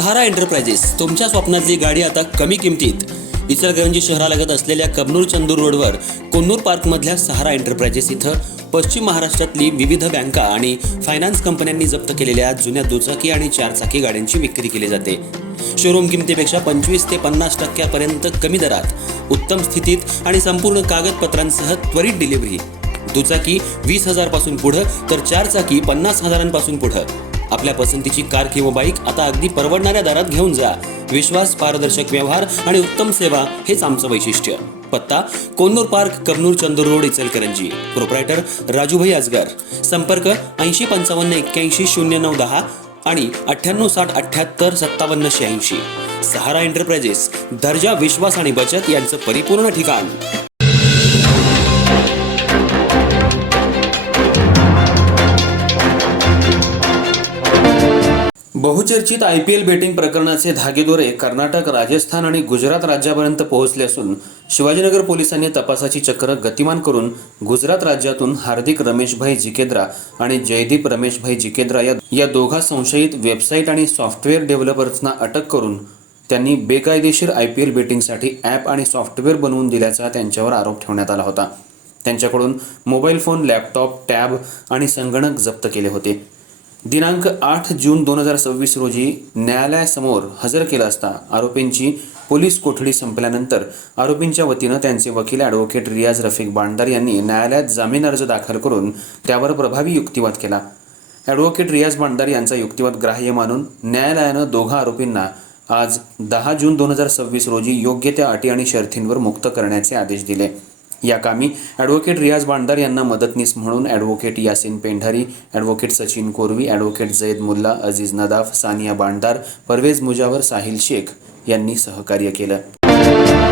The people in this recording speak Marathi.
सहारा एंटरप्राइजेस तुमच्या स्वप्नातली गाडी आता कमी किमतीत. इचलकरंजी शहरालगत असलेल्या कबनूर चंदूर रोडवर कोन्नूर पार्कमधल्या सहारा एंटरप्राइजेस इथं पश्चिम महाराष्ट्रातली विविध बँका आणि फायनान्स कंपन्यांनी जप्त केलेल्या जुन्या दुचाकी आणि चारचाकी गाड्यांची विक्री केली जाते. शोरूम किमतीपेक्षा 25 ते 50% कमी दरात, उत्तम स्थितीत आणि संपूर्ण कागदपत्रांसह त्वरित डिलिव्हरी. दुचाकी 20,000 पासून पुढे तर चारचाकी 50,000 पुढे. आपल्या पसंतीची कार किंवा बाईक आता अगदी परवडणाऱ्या दरात घेऊन जा. विश्वास, पारदर्शक व्यवहार आणि उत्तम सेवा हेच आमचं वैशिष्ट्य. पत्ता Konnur park, Kabnur Chandur road, Ichalkaranji. Proprietor Rajubhai Aajgar. संपर्क 8055810910 आणि 9860785786. सहारा एंटरप्राइजेस, दर्जा, विश्वास आणि बचत यांचं परिपूर्ण ठिकाण. बहुचर्चित IPL बेटिंग प्रकरणाचे धागेदोरे कर्नाटक, राजस्थान आणि गुजरात राज्यापर्यंत पोहोचले असून शिवाजीनगर पोलिसांनी तपासाची चक्र गतिमान करून गुजरात राज्यातून हार्दिक रमेशभाई जिकेद्रा आणि जयदीप रमेशभाई जिकेद्रा या दोघा संशयित वेबसाईट आणि सॉफ्टवेअर डेव्हलपर्सना अटक करून त्यांनी बेकायदेशीर IPL बेटिंगसाठी ॲप आणि सॉफ्टवेअर बनवून दिल्याचा त्यांच्यावर आरोप ठेवण्यात आला होता. त्यांच्याकडून मोबाईल फोन, लॅपटॉप, टॅब आणि संगणक जप्त केले होते. दिनांक 8 जून 2026 रोजी न्यायालयासमोर हजर केलं असता आरोपींची पोलीस कोठडी संपल्यानंतर आरोपींच्या वतीनं त्यांचे वकील ॲडव्होकेट रियाज रफिक बांडदार यांनी न्यायालयात जामीन अर्ज दाखल करून त्यावर प्रभावी युक्तिवाद केला. ॲडव्होकेट रियाज बांडदार यांचा युक्तिवाद ग्राह्य मानून न्यायालयानं दोघा आरोपींना आज 10 जून 2026 रोजी योग्य त्या अटी आणि शर्तींवर मुक्त करण्याचे आदेश दिले. या कामी ॲडव्होकेट रियाज बांडदार यांना मदतनीस म्हणून advocate Yasin Pendhari, advocate Sachin Korvi, advocate Zaid Mulla, Aziz Nadaf, Sania Bandadar, Parvez Mujawar, Sahil Shaikh यांनी सहकार्य केलं.